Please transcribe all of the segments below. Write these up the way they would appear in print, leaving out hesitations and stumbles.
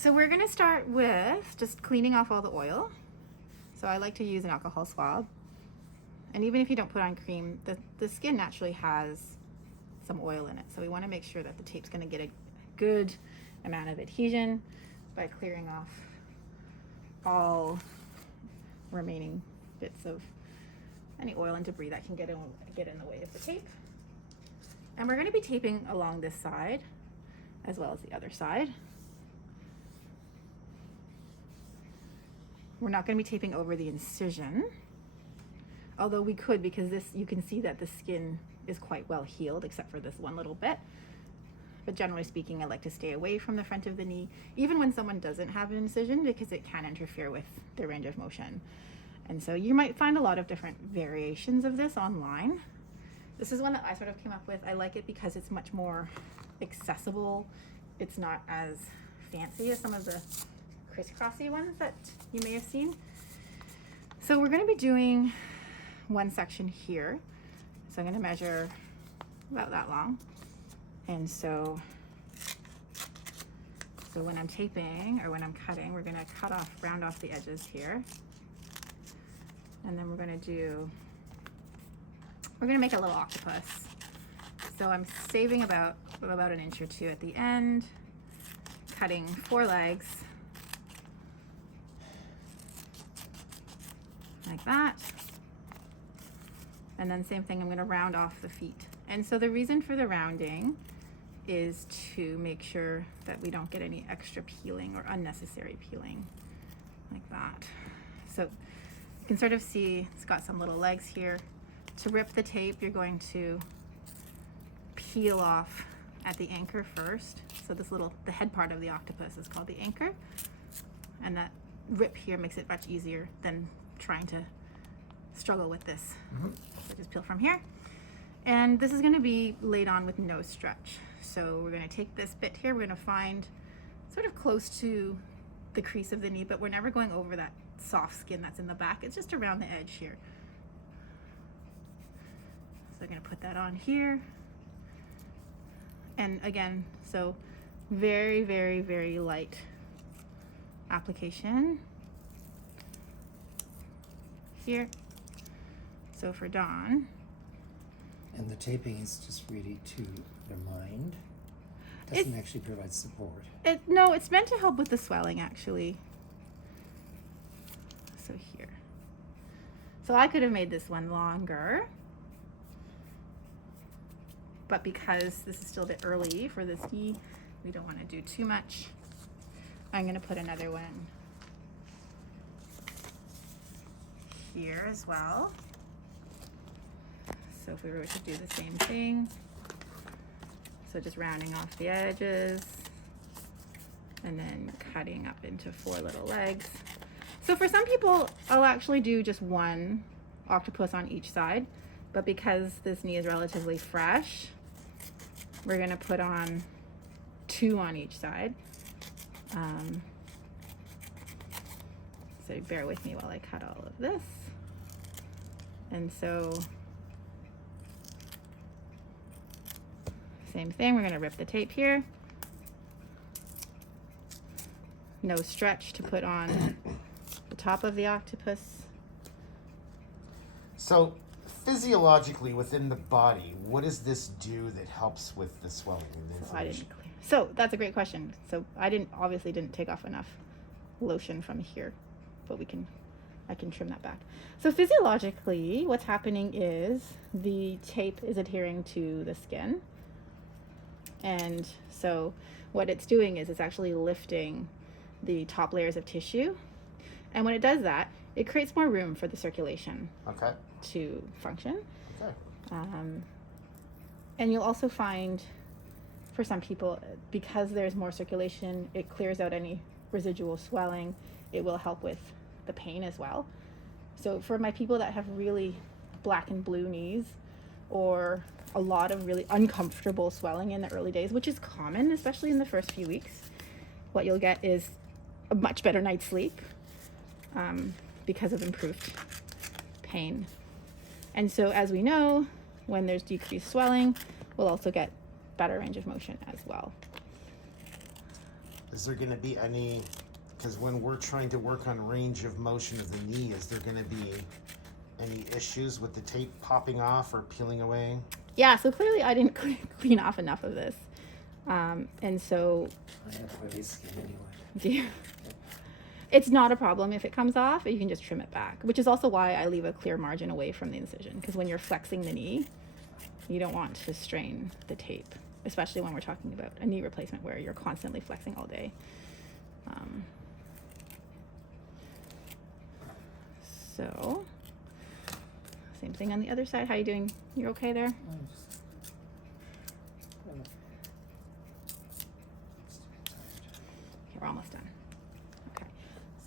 So we're gonna start with just cleaning off all the oil. So I like to use an alcohol swab. And even if you don't put on cream, the skin naturally has some oil in it. So we wanna make sure that the tape's gonna get a good amount of adhesion by clearing off all remaining bits of any oil and debris that can get in the way of the tape. And we're gonna be taping along this side as well as the other side. We're not going to be taping over the incision, although we could, because this, you can see that the skin is quite well healed except for this one little bit. But generally speaking, I like to stay away from the front of the knee, even when someone doesn't have an incision, because it can interfere with their range of motion. And so you might find a lot of different variations of this online. This is one that I sort of came up with. I like it because it's much more accessible. It's not as fancy as some of the crisscrossy ones that you may have seen. So we're going to be doing one section here. So I'm going to measure about that long. And so when I'm taping or when I'm cutting, we're going to round off the edges here. And then we're going to make a little octopus. So I'm saving about an inch or two at the end, cutting 4 legs like that. And then same thing, I'm going to round off the feet. And so the reason for the rounding is to make sure that we don't get any extra peeling or unnecessary peeling like that. So you can sort of see it's got some little legs here. To rip the tape, you're going to peel off at the anchor first. So the head part of the octopus is called the anchor. And that rip here makes it much easier than trying to struggle with this. So just peel from here. And this is going to be laid on with no stretch. So we're going to take this bit here, we're going to find sort of close to the crease of the knee, but we're never going over that soft skin that's in the back. It's just around the edge here. So I'm going to put that on here. And again, so very, very, very light application here. So for Dawn. And the taping is just really to their mind. Doesn't actually provide support. No, it's meant to help with the swelling actually. So here. So I could have made this one longer, but because this is still a bit early for this knee, we don't want to do too much. I'm going to put another one here as well. So if we were to do the same thing, so just rounding off the edges and then cutting up into 4 little legs. So for some people, I'll actually do just one octopus on each side, but because this knee is relatively fresh, we're going to put on 2 on each side. So bear with me while I cut all of this. And so same thing, we're going to rip the tape here. No stretch to put on the top of the octopus. So physiologically within the body, what does this do that helps with the swelling and the inflammation? So that's a great question. So I obviously didn't take off enough lotion from here, but I can trim that back. So physiologically, what's happening is the tape is adhering to the skin. And so what it's doing is it's actually lifting the top layers of tissue. And when it does that, it creates more room for the circulation to function. And you'll also find for some people, because there's more circulation, it clears out any residual swelling. It will help with the pain as well. So for my people that have really black and blue knees, or a lot of really uncomfortable swelling in the early days, which is common, especially in the first few weeks, what you'll get is a much better night's sleep because of improved pain. And so as we know, when there's decreased swelling, we'll also get better range of motion as well. Is there going to be any, because when we're trying to work on range of motion of the knee, is there going to be any issues with the tape popping off or peeling away? Yeah, so clearly I didn't clean off enough of this. And so I have oily skin anyway. do you, it's not a problem if it comes off. You can just trim it back, which is also why I leave a clear margin away from the incision, because when you're flexing the knee, you don't want to strain the tape, especially when we're talking about a knee replacement where you're constantly flexing all day. So same thing on the other side. How you doing? You're okay there? I'm just tired. Okay, we're almost done. Okay,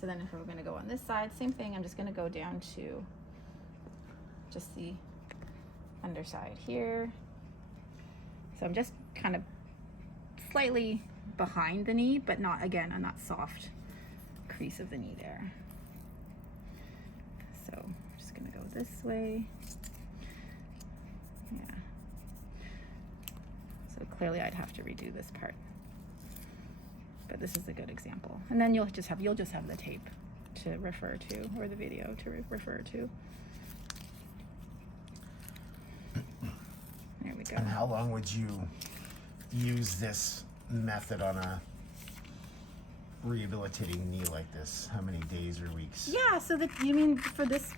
so then if we're going to go on this side, same thing. I'm just going to go down to just the underside here. So I'm just kind of slightly behind the knee, but not, again, on that soft crease of the knee there. So I'm just going to go this way. Yeah. So clearly I'd have to redo this part, but this is a good example. And then you'll just have the tape to refer to, or the video to refer to. There we go. And how long would you use this method on a rehabilitating knee like this? How many days or weeks? Yeah, so that you mean for this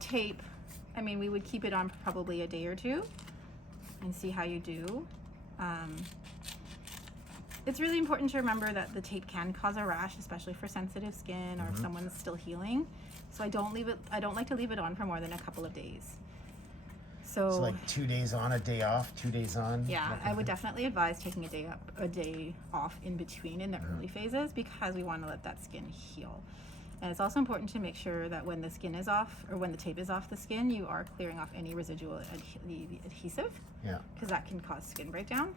tape, I mean, we would keep it on probably a day or two and see how you do. It's really important to remember that the tape can cause a rash, especially for sensitive skin or if someone's still healing. So I don't like to leave it on for more than a couple of days. So like 2 days on, a day off, 2 days on? yeah, I would definitely advise taking a day off in between in the early phases, because we want to let that skin heal. And it's also important to make sure that when the skin is off, or when the tape is off the skin, you are clearing off any residual the adhesive, Yeah. because that can cause skin breakdown.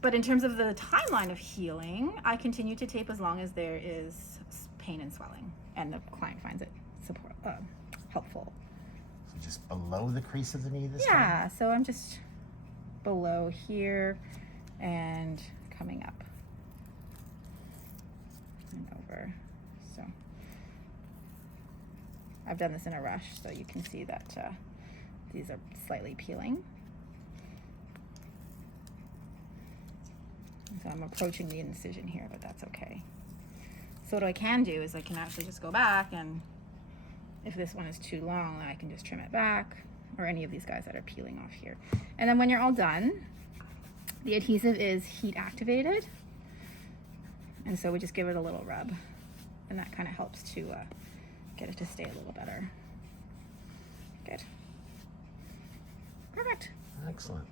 But in terms of the timeline of healing, I continue to tape as long as there is pain and swelling, and the client finds it helpful. So just below the crease of the knee this time? Yeah, so I'm just below here and coming up and over. So I've done this in a rush, so you can see that these are slightly peeling. So I'm approaching the incision here, but that's okay. So what I can do is I can actually just go back, and if this one is too long, then I can just trim it back, or any of these guys that are peeling off here. And then when you're all done, the adhesive is heat activated, and so we just give it a little rub, and that kind of helps to get it to stay a little better. Good. Perfect. Excellent.